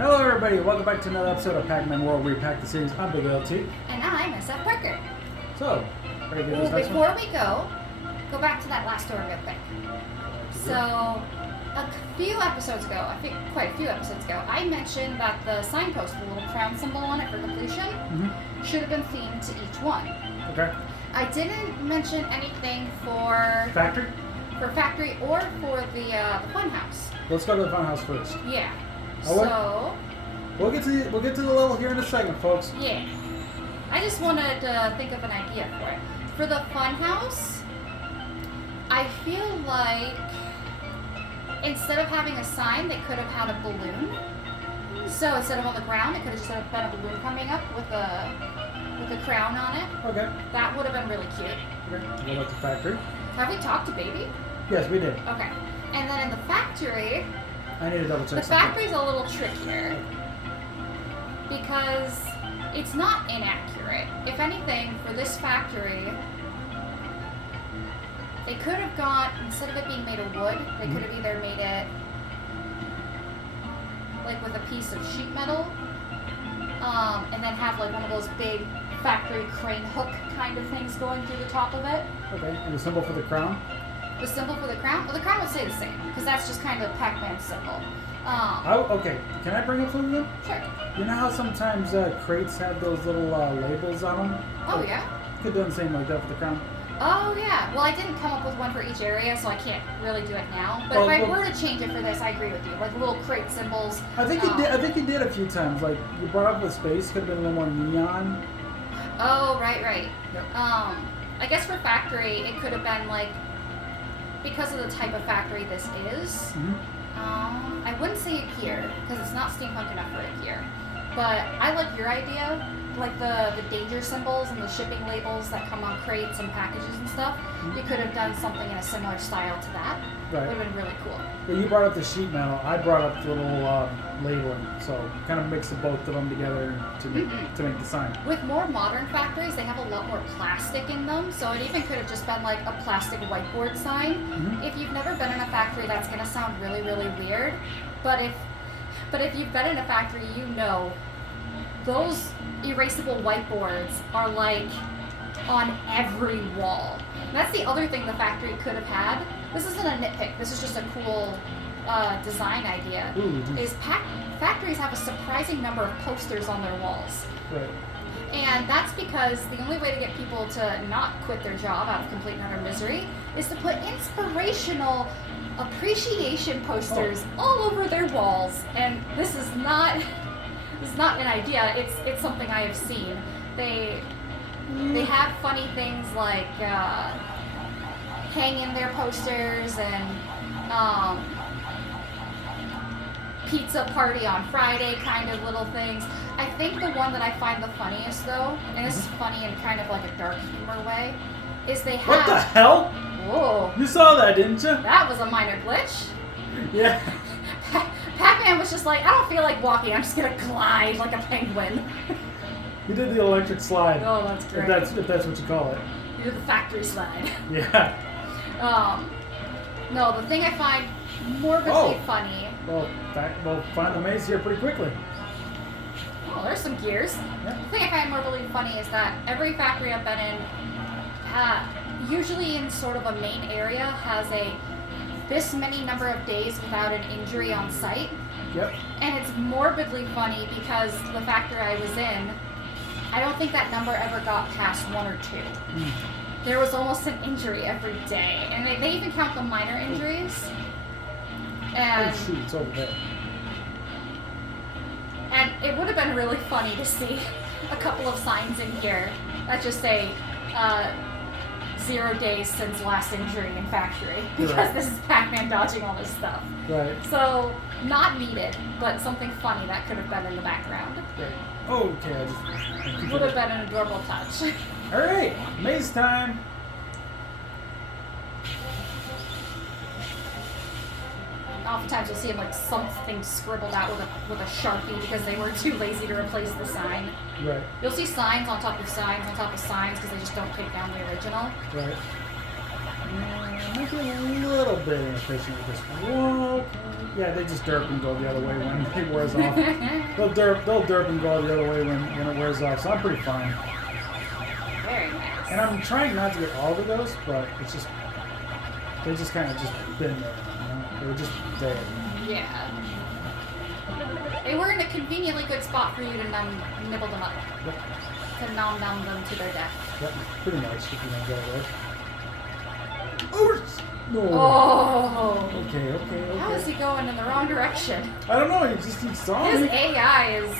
Hello everybody, welcome back to another episode of Pac-Man World Re-Pac the series. I'm Big LT. And I'm SFParker. So, ready to get this next before one? we go back to that last story real quick. So, a few episodes ago, I think quite a few episodes ago, I mentioned that the signpost, the little crown symbol on it for completion, should have been themed to each one. Okay. I didn't mention anything for Factory? For factory or for the fun house. Let's go to the fun house first. Yeah. Oh, we'll get to the level here in a second, folks. Yeah. I just wanted to think of an idea for it. For the fun house, I feel like instead of having a sign, they could have had a balloon. So instead of on the ground, it could have just been a balloon coming up with a crown on it. Okay. That would have been really cute. Okay. What about the factory? Have we talked to Baby? Yes, we did. Okay. And then in the factory, I need to double check the something. factory's a little trickier because it's not inaccurate. If anything, for this factory, they could have got, instead of it being made of wood, they could have either made it like with a piece of sheet metal, and then have like one of those big factory crane hook kind of things going through the top of it. Okay, and the symbol for the crown? The symbol for the crown? Well, the crown would stay the same, because that's just kind of Pac-Man's symbol. Okay, can I bring up something then? Sure. You know how sometimes crates have those little labels on them? Oh, yeah? Could do the same like that for the crown. Oh, yeah. Well, I didn't come up with one for each area, so I can't really do it now. But if I were to change it for this, I agree with you. Like little crate symbols. I think you did. I think you did a few times. Like you brought up with space, could have been a little more neon. Oh, right. Yep. I guess for factory, it could have been like, because of the type of factory this is, I wouldn't say it here, because it's not steampunk enough for it here. But I like your idea, like the danger symbols and the shipping labels that come on crates and packages and stuff. You could have done something in a similar style to that. Right. It would have been really cool. Well, you brought up the sheet metal. I brought up the little labeling. So kind of mix both of them together to make the sign. With more modern factories, they have a lot more plastic in them, so it even could have just been like a plastic whiteboard sign. If you've never been in a factory, that's going to sound really, really weird. But if you've been in a factory, you know those erasable whiteboards are like on every wall. And that's the other thing the factory could have had. This isn't a nitpick. This is just a cool design idea. Is factories have a surprising number of posters on their walls. Right. And that's because the only way to get people to not quit their job out of complete and utter misery is to put inspirational appreciation posters all over their walls. And this is not an idea. It's something I have seen. They have funny things like hang in their posters and pizza party on Friday kind of little things. I think the one that I find the funniest though, and this is funny in kind of like a dark humor way, is they have... What the hell? Whoa. You saw that, didn't you? That was a minor glitch. Yeah. Pac-Man was just like, I don't feel like walking, I'm just gonna glide like a penguin. You did the electric slide. Oh, that's great. If that's what you call it. You did the factory slide. Yeah. No, the thing I find morbidly funny... Well, find the maze here pretty quickly. Oh, there's some gears. Yeah. The thing I find morbidly funny is that every factory I've been in, usually in sort of a main area, has this many number of days without an injury on site. Yep. And it's morbidly funny because the factory I was in, I don't think that number ever got past 1 or 2. There was almost an injury every day. And they even count the minor injuries. And, oh shoot, it's over there. And it would have been really funny to see a couple of signs in here that just say 0 days since last injury in factory. Because this is Pac-Man dodging all this stuff. Right. So, not needed, but something funny that could have been in the background. Right. Okay, I just... Would have been an adorable touch. Alright, maze time! Oftentimes you'll see them like something scribbled out with a Sharpie because they were too lazy to replace the sign. Right. You'll see signs on top of signs on top of signs because they just don't take down the original. Right. might be a little bit inefficient with this. Whoa. Yeah, they just derp and go the other way when it wears off. They'll derp and go the other way when it wears off, so I'm pretty fine. Very nice. And I'm trying not to get all of those, but it's just, they just kind of just been there, you know? They were just there. Yeah. They were in a conveniently good spot for you to nibble them up. Yep. To nom them to their death. Yep, pretty much, if you don't get it right. Oh! No. Oh! Okay. How is he going in the wrong direction? I don't know, he saw His me. AI is...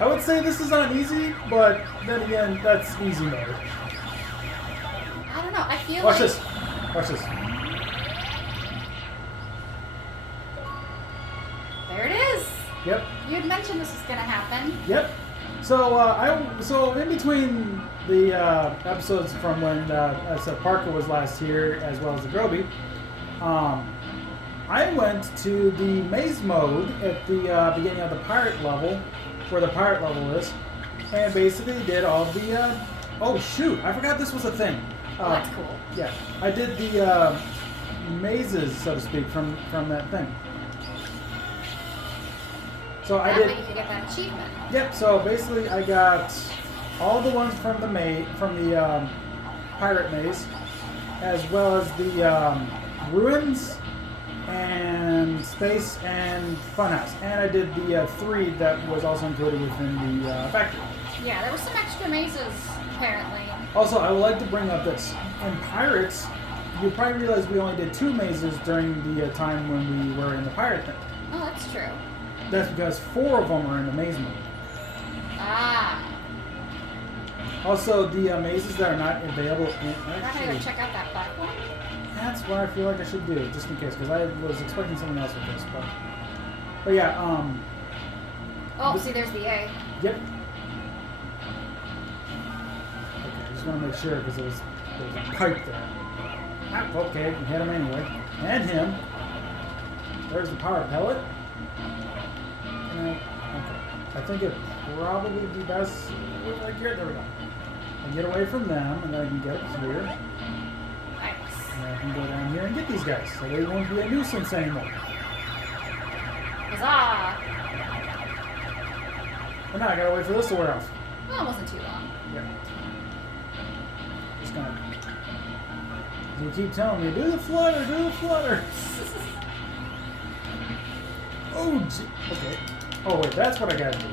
I would say this is on easy, but then again, that's easy mode. I don't know, I feel Watch like... this. Watch this. There it is! Yep. You had mentioned this was gonna happen. Yep. So in between the episodes from when SFParker was last here, as well as the Groby, I went to the maze mode at the beginning of the pirate level, where the pirate level is, and basically did all the. Oh shoot! I forgot this was a thing. Oh, that's cool. Yeah, I did the mazes, so to speak, from that thing. So That I did. way you can get that achievement. Yep. So basically, I got all the ones from the pirate maze, as well as the ruins and space and funhouse, and I did the 3 that was also included within the factory. Yeah, there were some extra mazes, apparently. Also, I would like to bring up this in Pirates. You probably realize we only did 2 mazes during the time when we were in the pirate thing. Oh, that's true. That's because 4 of them are in the maze mode. Ah. Also, the mazes that are not available in I'm not gonna go check out that platform. that's what I feel like I should do, just in case, because I was expecting something else with this. But yeah, Oh, see, there's the A. yep. Okay, I just want to make sure because there was a pipe there. Ah, okay, we hit him anyway, and him. There's the power pellet. Okay, I think it'd probably be best right here. There we go. I get away from them, and then I can get up here. Nice. And I can go down here and get these guys, so they won't be a nuisance anymore. Huzzah! But now I gotta wait for this to wear off. Well, it wasn't too long. Yeah. Just gonna. You keep telling me, do the flutter, do the flutter. Oh, gee. Okay. Oh wait, that's what I gotta do.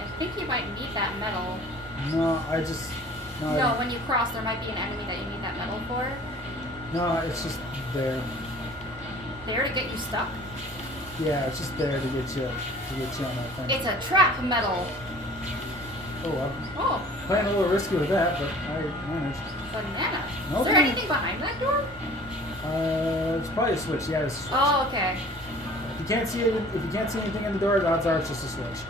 I think you might need that metal. No, I just. No, No, when you cross, there might be an enemy that you need that metal for. no, it's just there. There to get you stuck. Yeah, it's just there to get you on that thing. It's a trap metal. Oh, I'm Oh, playing a little risky with that, but I managed. banana. Okay. Is there anything behind that door? It's probably a switch. Yeah, it's a switch. Oh, okay. If you can't see it, if you can't see anything in the door, the odds are it's just a switch.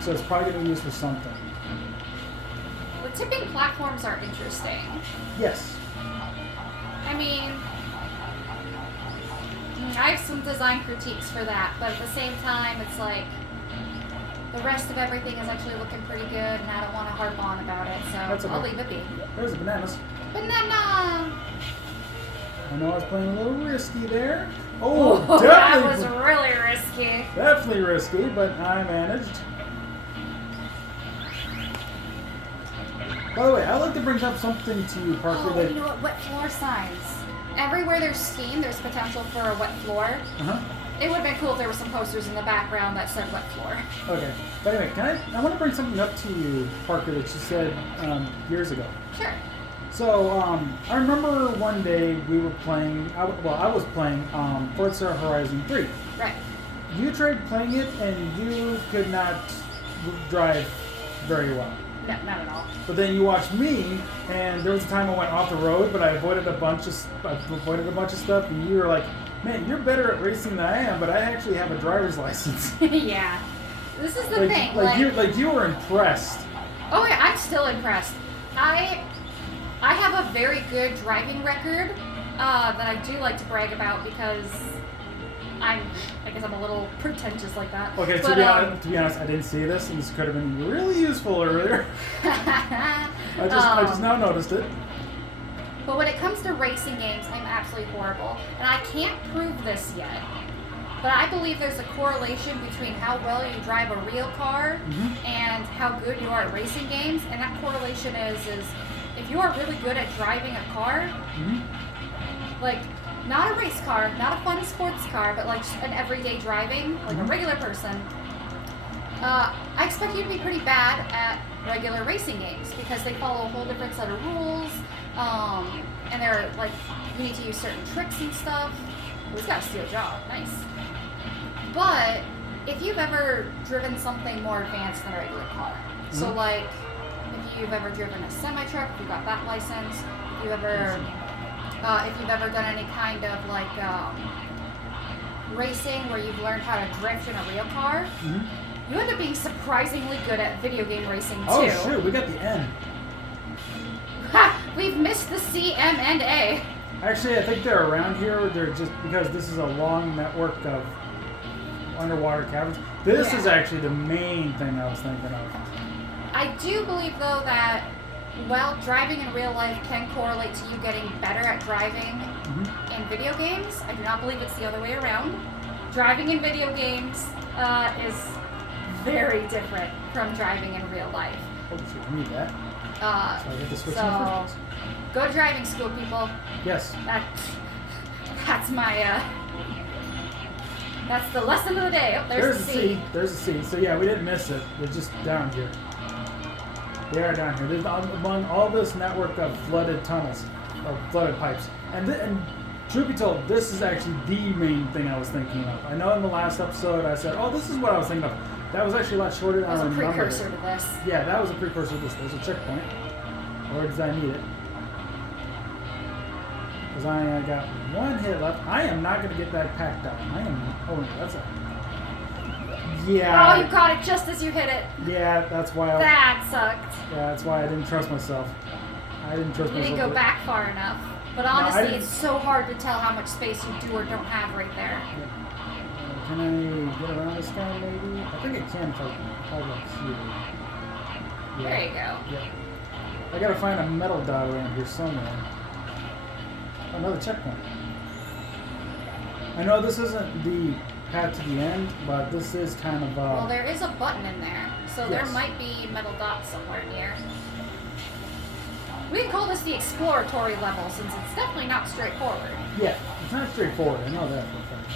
So it's probably going to be used for something. The tipping platforms are interesting. Yes. I mean, I have some design critiques for that, but at the same time, it's like the rest of everything is actually looking pretty good, and I don't want to harp on about it, so That's okay. I'll leave it be. There's the bananas. Banana! I know I was playing a little risky there. Oh, that definitely, was really risky. definitely risky, but I managed. By the way, I'd like to bring up something to you, Parker. Oh, that you know what? Wet floor signs. Everywhere there's steam, there's potential for a wet floor. Uh-huh. It would have been cool if there were some posters in the background that said wet floor. Okay. But anyway, I want to bring something up to you, Parker, that you said years ago. Sure. So, I remember one day we were playing, I was playing Forza Horizon 3. Right. You tried playing it and you could not drive very well. No, not at all. But then you watched me, and there was a time I went off the road, but I avoided a bunch of stuff, and you were like, "Man, you're better at racing than I am, but I actually have a driver's license." Yeah. This is the thing. You were impressed. Oh yeah, I'm still impressed. I have a very good driving record that I do like to brag about because I guess I'm a little pretentious like that. Okay, but, to be honest, I didn't see this, and this could have been really useful earlier. I just now noticed it. But when it comes to racing games, I'm absolutely horrible. And I can't prove this yet. But I believe there's a correlation between how well you drive a real car and how good you are at racing games. And that correlation is if you are really good at driving a car, like not a race car, not a fun sports car, but like just an everyday driving, like a regular person, I expect you to be pretty bad at regular racing games because they follow a whole different set of rules. And they're like, you need to use certain tricks and stuff. He's got a steel jaw. Nice. But if you've ever driven something more advanced than a regular car, so like if you've ever driven a semi-truck, if you got that license, if you've ever done any kind of like racing where you've learned how to drift in a real car, you end up being surprisingly good at video game racing too. Oh shoot, we got the N. Ha! We've missed the C, M, and A. Actually, I think they're around here. They're just because this is a long network of underwater caverns. This is actually the main thing I was thinking of. I do believe, though, that while driving in real life can correlate to you getting better at driving in video games, I do not believe it's the other way around. Driving in video games is very different from driving in real life. Oh, shit, I need that. So I get to switch in the first place. Go to driving school, people. Yes. That's my, that's the lesson of the day. Oh, there's the C. There's a C. So yeah, we didn't miss it. They're just down here. They are down here. There's among all this network of flooded tunnels, or flooded pipes. And truth be told, this is actually the main thing I was thinking of. I know in the last episode I said, oh, this is what I was thinking of. That was actually a lot shorter than I remembered. That was a precursor to this. Yeah, that was a precursor to this. There's a checkpoint. Or does I need it? Because I got one hit left. I am not going to get that packed out. I am. Oh, no, that's a. Yeah. Oh, you caught it just as you hit it. Yeah, that's why. That sucked. Yeah, that's why I didn't trust myself. I didn't trust myself. You didn't go back far enough. But honestly, it's so hard to tell how much space you do or don't have right there. Yeah. Can I get around this guy, maybe? I think I can if I hold up here. Yeah. There you go. Yeah. I gotta find a metal dot around here somewhere. Another checkpoint. I know this isn't the path to the end, but this is kind of well, there is a button in there, so yes. there might be metal dots somewhere near. We can call this the exploratory level, since it's definitely not straightforward. Yeah, it's not straightforward. I know that for a fact.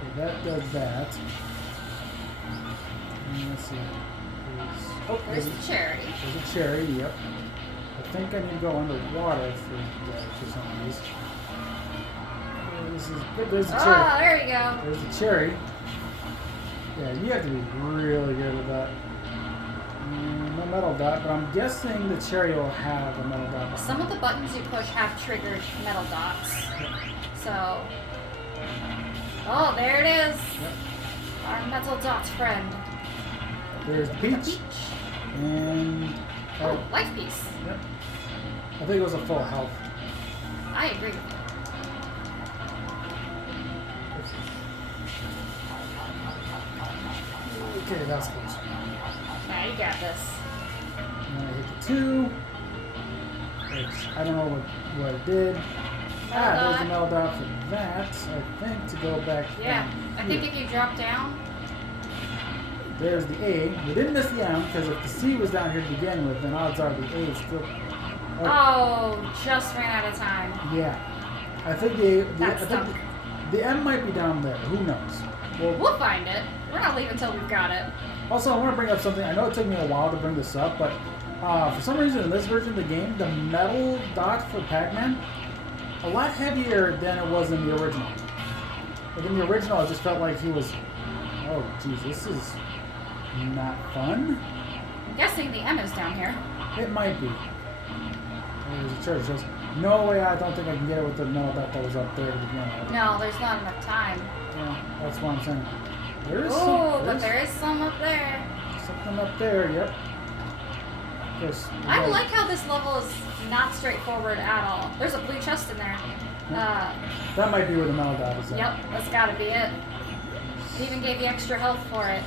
Okay, that does that. And let's see. There's the cherry. There's a cherry, yep. I think I need to go underwater for some of these. Oh, this is good. There's a cherry. Oh, there you go. There's a cherry. Yeah, you have to be really good with that. No metal dot, but I'm guessing the cherry will have a metal dot. Some of the buttons you push have triggered metal dots. Yep. So, oh, there it is. Yep. Our metal dot's friend. There's the peach. And oh, life piece. Yep. I think it was a full health. I agree with you. Okay, that's close. Now you got this. And I hit the 2. Which I don't know what it did. There's a metal dot for that. I think to go back. Yeah, I think if you drop down. There's the A. We didn't miss the M because if the C was down here to begin with, then odds are the A is still. Oh, just ran out of time. Yeah, I think the M might be down there. Who knows? We'll find it. We're not leaving until we've got it. Also, I want to bring up something. I know it took me a while to bring this up, but for some reason in this version of the game, the metal dot for Pac-Man a lot heavier than it was in the original. Like in the original, I just felt like he was. Oh, geez, this is not fun. I'm guessing the M is down here. It might be. There's a church. There's no way. I don't think I can get it with the metal dot that was up there to begin with. No, there's not enough time. Yeah, that's what I'm saying. There is but there is some up there. Something up there. Yep. I like how this level is not straightforward at all. There's a blue chest in there. That might be where the metal dot is at. Yep, that's gotta be it. It even gave you extra health for it.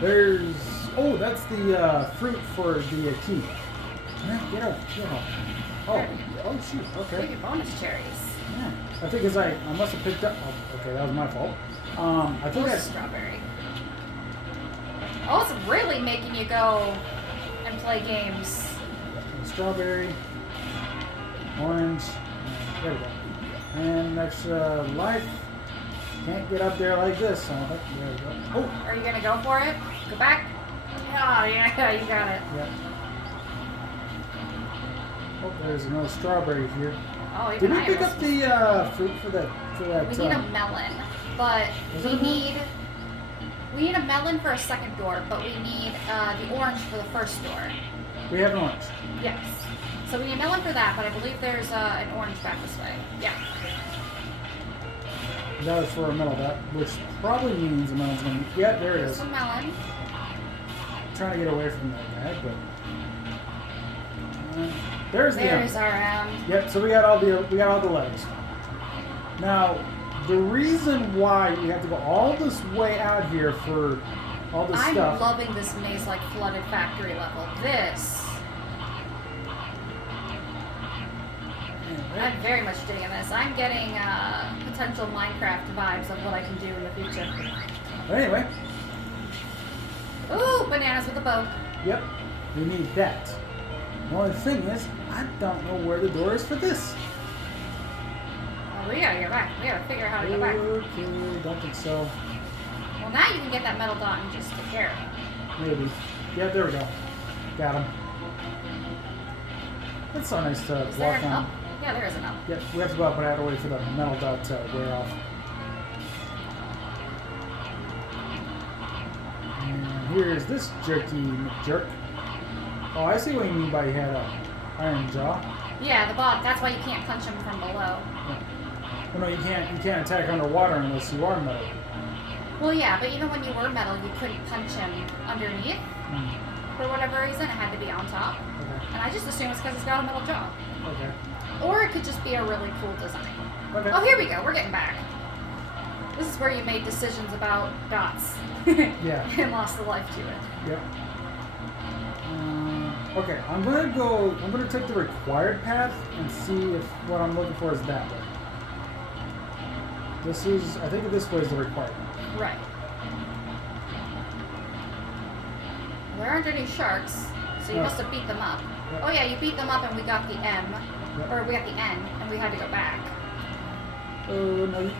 There's... Oh, that's the fruit for the key. Man, get out. Get out. Oh, shoot. Look Okay. at bonus cherries. Yeah. I think as I must have picked up. Oh, okay, that was my fault. I think Where's strawberry? Oh, it's really making you go and play games. Strawberry, orange. There we go. And extra life. Can't get up there like this. So there we go. Oh. Are you gonna go for it? Go back. Oh yeah, you got it. Yep. Oh, there's another strawberry here. Oh, Did even we I pick almost up the fruit for that? We need a melon, but Is we it a melon? need a melon for a second door, but we need the orange for the first door. We have an orange. Yes. So we need a melon for that, but I believe there's an orange back this way. Yeah. That is for a metal dot, which probably means the melon's gonna. Yeah, there it There's is. the melon. Trying to get away from that guy, but there's the There's end. our Yep. So we got all the letters. Now, the reason why we have to go all this way out here for all this I'm stuff. loving this maze like flooded factory level. This. I'm very much digging this. I'm getting potential Minecraft vibes of what I can do in the future. But anyway, Ooh, bananas with a bow. yep, we need that. The only thing is, I don't know where the door is for this. Oh, we gotta get back. We gotta figure out how to get back. Okay, don't think so. Well, now you can get that metal dot and just take care of it. Maybe. Yeah, there we go. Got him. It's so nice to Is there walk an on. up? Yeah, there is an up. Yep, we have to go up, but I have to wait for the metal dot to wear off. And here's this jerky McJerk. Oh, I see what you mean by he had a iron jaw. Yeah, the bot. That's why you can't punch him from below. Well, no, you can't attack underwater unless you are metal. Well, yeah, but even when you were metal, you couldn't punch him underneath. For whatever reason, it had to be on top. Okay. And I just assume it's because it's got a metal jaw. Okay. Or it could just be a really cool design. Okay. Oh, here we go. We're getting back. This is where you made decisions about dots. Yeah. And lost the life to it. Yep. Okay, I'm gonna take the required path and see if what I'm looking for is that way. I think this way is the required path. Right. There aren't any sharks, so you No. must have beat them up. Yep. Oh yeah, you beat them up and we got the M. Yep. Or we got the N, and we had to go back. Oh, no.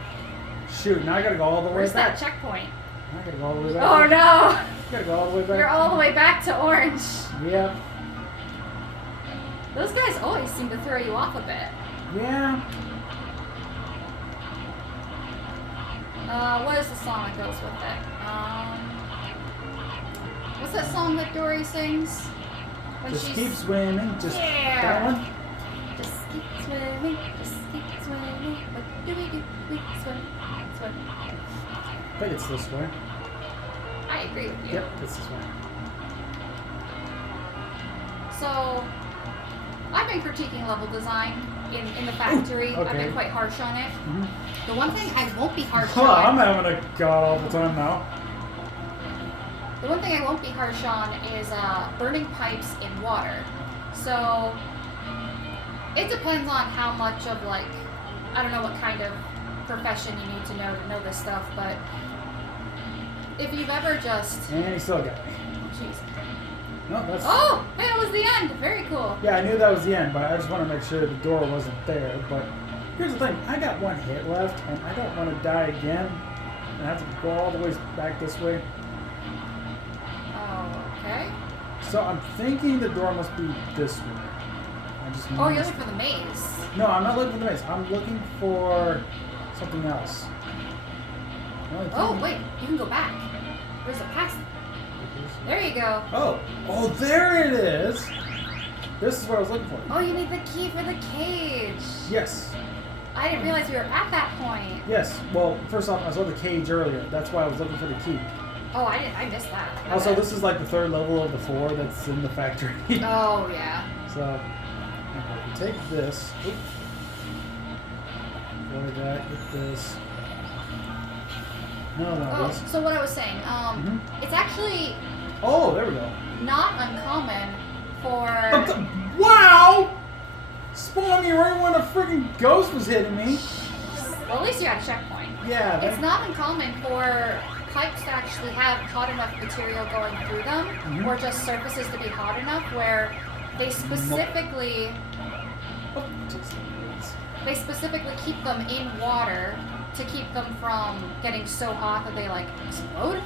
Shoot, now I gotta go all the way Where's back. that checkpoint? I gotta go all the way back. Oh no! Gotta go all the way back. You're all the way back to orange. Yep. Those guys always seem to throw you off a bit. Yeah. What is the song that goes with it? What's that song that Dory sings? When Just she's... keep swimming. Just Yeah. that one. Just keep swimming, just keep swimming. What do? We swim, swim. I think it's this way. I agree with you. Yep, it's this way. So, I've been critiquing level design in the factory. Ooh, I've been okay. quite harsh on it. Mm-hmm. The one thing I won't be harsh Oh, I'm on. having a god all the time now. The one thing I won't be harsh on is burning pipes in water. So, it depends on how much of I don't know what kind of profession you need to know this stuff, but if you've ever just... And he still got me. Jeez. No, that's... Oh, hey, that was the end. Very cool. Yeah, I knew that was the end, but I just want to make sure the door wasn't there. But here's the thing. I got one hit left, and I don't want to die again. And I have to go all the way back this way. Okay. So I'm thinking the door must be this way. I just Oh, you're missed- looking for the maze. No, I'm not looking for the maze. I'm looking for something else. The only Oh, thing- wait. You can go back. There's a pass. There you go. Oh, there it is. This is what I was looking for. Oh, you need the key for the cage. Yes. I didn't realize we were at that point. Yes. Well, first off, I saw the cage earlier. That's why I was looking for the key. Oh, I missed that. My Also, bad. this is like the third level of the 4 that's in the factory. Oh, yeah. So, okay, we take this. Oop. Avoid that. Get this. No, Oh, this. so what I was saying, it's actually Oh, there we go. not uncommon for... Ow! Spawned me right when a freaking ghost was hitting me. Well, at least you had a checkpoint. Yeah. It's not uncommon for pipes to actually have hot enough material going through them, or just surfaces to be hot enough where they specifically keep them in water to keep them from getting so hot that they like explode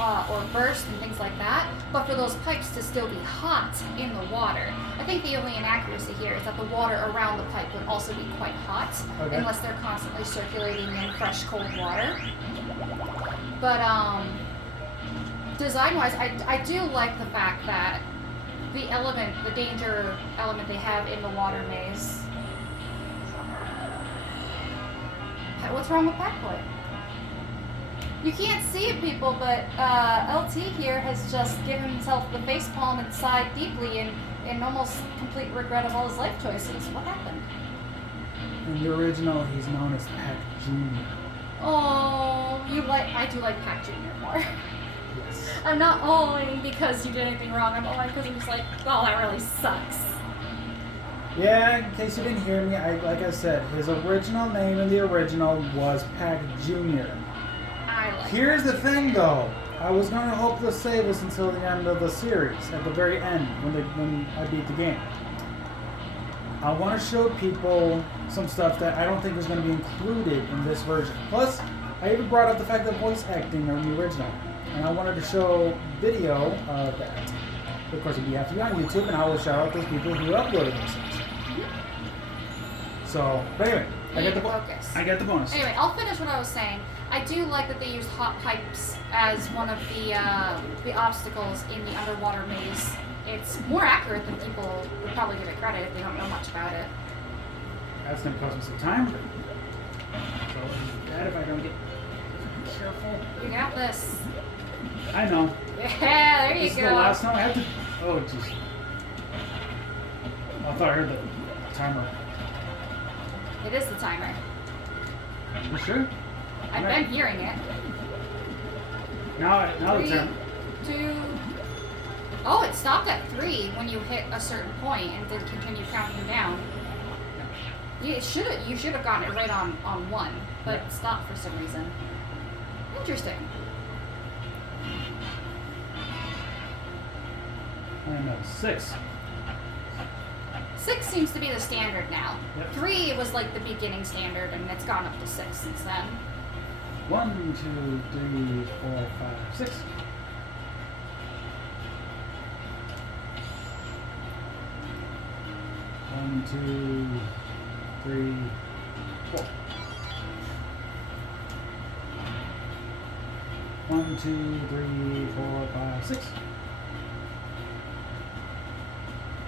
or burst and things like that. But for those pipes to still be hot in the water, I think the only inaccuracy here is that the water around the pipe would also be quite hot, unless they're constantly circulating in fresh cold water. But design-wise, I do like the fact that the danger element they have in the water maze. What's wrong with Pac-Man? You can't see it, people, but LT here has just given himself the facepalm and sighed deeply in almost complete regret of all his life choices. What happened? In the original, he's known as Pac Jr. Oh, I do like Pac Jr. more. Yes. I'm not owing because you did anything wrong. I'm owing because I'm just like, oh, that really sucks. Yeah, in case you didn't hear me, like I said, his original name in the original was Pac Jr. Here's the thing, though. I was going to hope to save this until the end of the series, at the very end, when I beat the game. I want to show people some stuff that I don't think is going to be included in this version. Plus, I even brought up the fact that voice acting in the original. And I wanted to show video of that. Of course, you have to be on YouTube, and I will shout out those people who uploaded those things. So, but anyway, I got the bonus. Anyway, I'll finish what I was saying. I do like that they used hot pipes as one of the obstacles in the underwater maze. It's more accurate than people would probably give it credit if they don't know much about it. That's going to cost me some time. So, bad if I don't get careful. You got this. I know. Yeah, there you this go. This is the last time I have to... Oh, jeez. I thought I heard the timer. It is the timer. You sure? I've been hearing it. Now 3, the timer. 2... Oh, it stopped at 3 when you hit a certain point and then continued counting down. You should have gotten it right on 1, but it stopped for some reason. Interesting. I know, 6. 6 seems to be the standard now. Yep. 3 was like the beginning standard, and it's gone up to 6 since then. 1, 2, 3, 4, 5, 6. 1, 2, 3, 4. 1, 2, 3, 4, 5, 6.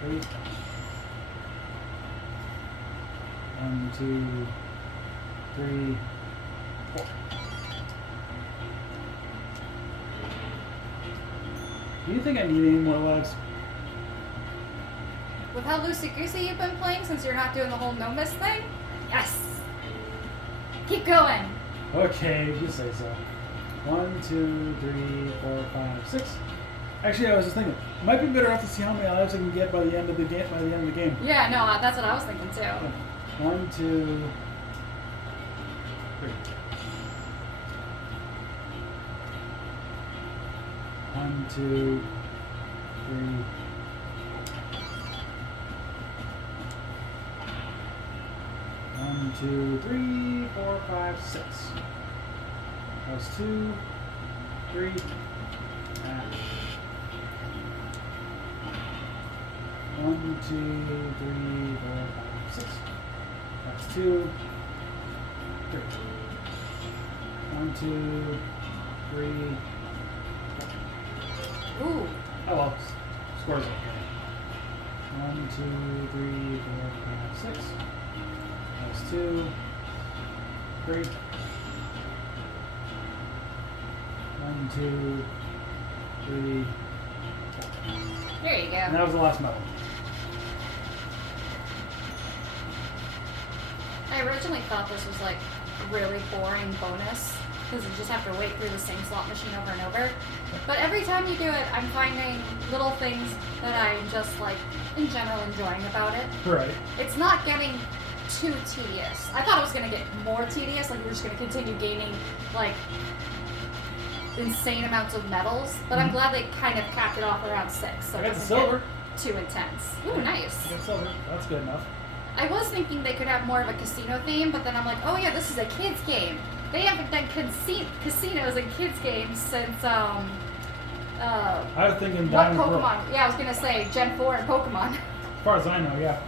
3. 1, 2, 3, 4. Do you think I need any more lives? With how loosey-goosey you've been playing since you're not doing the whole no-miss thing? Yes! Keep going! Okay, if you say so. 1, 2, 3, 4, 5, 6. Actually, I was just thinking, it might be better off to see how many lives I can get by the end of the game. Yeah, no, that's what I was thinking too. Yeah. 1, 2, 3. 1, 2, 3. 1, 2, 3, 4, 5, 6. That was 2, 3. 1, 2, 3, 4, 5, 6. That's 2, 3. 1, 2, 3. Ooh. Oh well, scores okay. 1, 2, 3, 4, 5, 6. That's 2, 3. 1, 2, 3. There you go. And that was the last medal. I originally thought this was like a really boring bonus, because you just have to wait through the same slot machine over and over. But every time you do it, I'm finding little things that I'm just like, in general, enjoying about it. Right. It's not getting too tedious. I thought it was going to get more tedious, like we're just going to continue gaining like insane amounts of medals, but I'm glad they kind of capped it off around 6, so I it got the doesn't silver. get too intense. Ooh, nice. I got silver. That's good enough. I was thinking they could have more of a casino theme, but then I'm like, oh yeah, this is a kids game. They haven't done casinos and kids games since I was thinking what Diamond Pearl. Pokemon? Yeah, I was gonna say Gen 4 and Pokemon. As far as I know, yeah.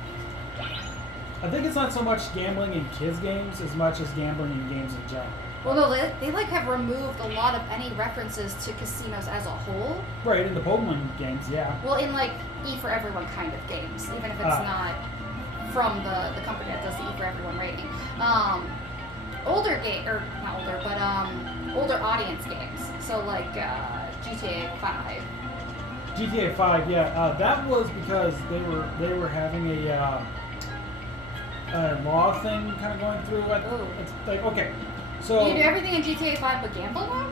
I think it's not so much gambling in kids games as much as gambling in games in general. Well, no, they like have removed a lot of any references to casinos as a whole. Right, in the Pokemon games, yeah. Well, in like E for Everyone kind of games, even if it's not from the company that does the E for Everyone rating. Older game, or not older, but older audience games. So like GTA 5. GTA 5, yeah. That was because they were having a law thing kind of going through. Like, it's like, okay, so You do everything in GTA 5 but gamble now?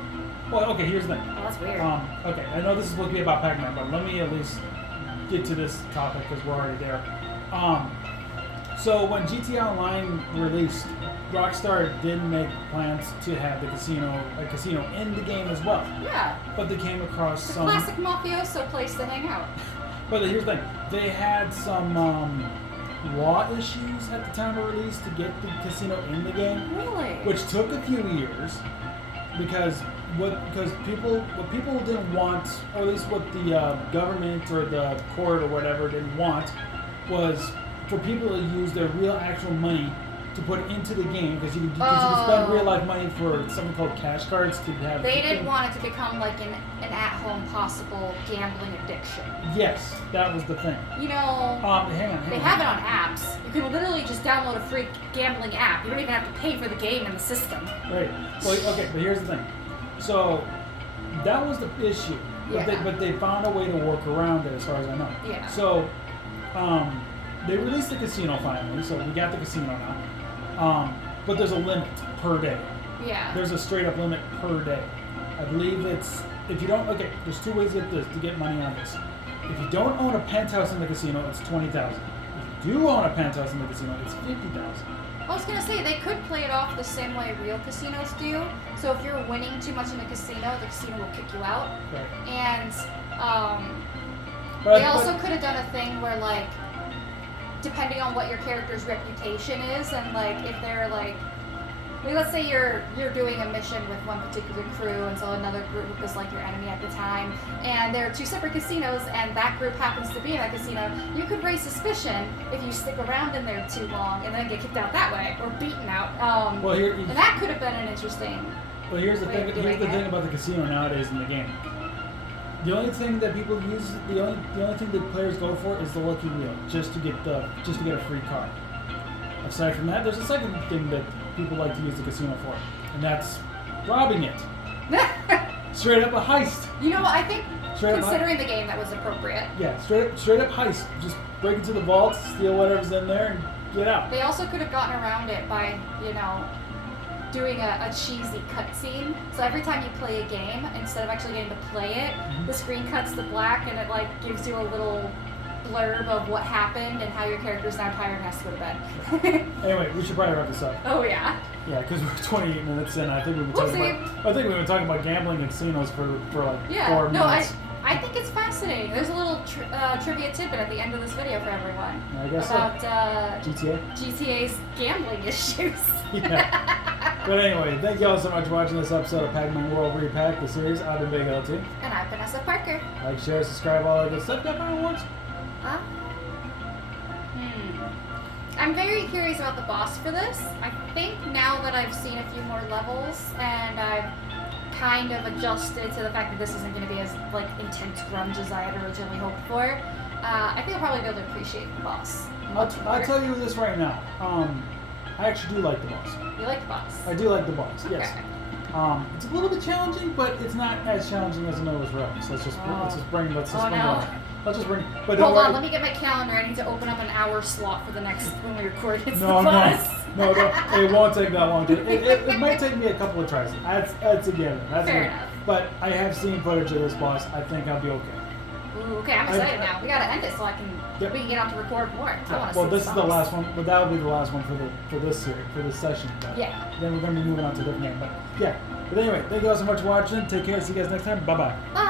well, okay. Here's the thing. Oh, that's weird. Okay, I know this is supposed to be about Pac-Man, but let me at least get to this topic because we're already there. So when GTA Online released, Rockstar did make plans to have a casino in the game as well. Yeah. But they came across The some. classic mafioso place to hang out. But here's the thing: they had some law issues at the time of release to get the casino in the game, Really? which took a few years because people didn't want, or at least what the government or the court or whatever didn't want, was for people to use their real actual money to put into the game because you could spend real life money for something called cash cards to have. They didn't want it to become like an at-home possible gambling addiction. Yes, that was the thing. You know, hang on. they have it on apps. You can literally just download a free gambling app. You don't even have to pay for the game in the system. Right. Well, okay, but here's the thing. So that was the issue, but they found a way to work around it, as far as I know. Yeah. So they released the casino finally, so we got the casino now. But there's a limit per day. Yeah. There's a straight up limit per day. I believe it's if you don't. Okay, there's two ways to get money on this. If you don't own a penthouse in the casino, it's 20,000. If you do own a penthouse in the casino, it's 50,000. I was gonna say they could play it off the same way real casinos do. So if you're winning too much in the casino will kick you out. Right. And they also could have done a thing where like, depending on what your character's reputation is, and like if they're like let's say you're doing a mission with one particular crew, and so another group is like your enemy at the time, and there are two separate casinos, and that group happens to be in that casino, you could raise suspicion if you stick around in there too long and then get kicked out that way or beaten out. And that could have been an interesting. Well, here's the thing. Here's the thing about the casino nowadays in the game. The only thing that people use, the only thing that players go for is the lucky wheel, just to get a free card. Aside from that, there's a second thing that people like to use the casino for, and that's robbing it. Straight up a heist. You know what? I think considering the game, that was appropriate. Yeah, straight up heist. Just break into the vault, steal whatever's in there, and get out. They also could have gotten around it by, doing a cheesy cutscene. So every time you play a game, instead of actually getting to play it, the screen cuts to black and it like gives you a little blurb of what happened and how your character's now tired and has to go to bed. Anyway, we should probably wrap this up. Oh yeah. Yeah, because we're 28 minutes in. I think we've been talking about gambling in casinos for like 4 minutes. I think it's fascinating. There's a little trivia tidbit at the end of this video for everyone. I guess about GTA's gambling issues. Yeah. But anyway, thank you all so much for watching this episode of Pac-Man World Re-Pac, the series. I've been Big LT. And I've been SFParker. Like, share, subscribe, all that good stuff. Got my awards? I'm very curious about the boss for this. I think now that I've seen a few more levels and I've kind of adjusted to the fact that this isn't going to be as like intense grunge as I had originally hoped for, I think I'll probably be able to appreciate the boss. I'll tell you this right now. I actually do like the boss. You like the boss? I do like the boss, okay. Yes. It's a little bit challenging, but it's not as challenging as Noah's Realms. Let's just bring it on. Let's just bring. But hold on, let me get my calendar. I need to open up an hour slot for the next when we record. It's the boss. No, it won't take that long. It might take me a couple of tries. That's a given. That's Fair a enough. But I have seen footage of this boss. I think I'll be okay. Ooh, okay, I'm excited now. We gotta end it so we can get on to record more. I want to Well, see this is the last one. But that will be the last one for this series, for this session. But Yeah. Then we're gonna be moving on to a different game. But yeah. But anyway, thank you all so much for watching. Take care. See you guys next time. Bye bye. Bye.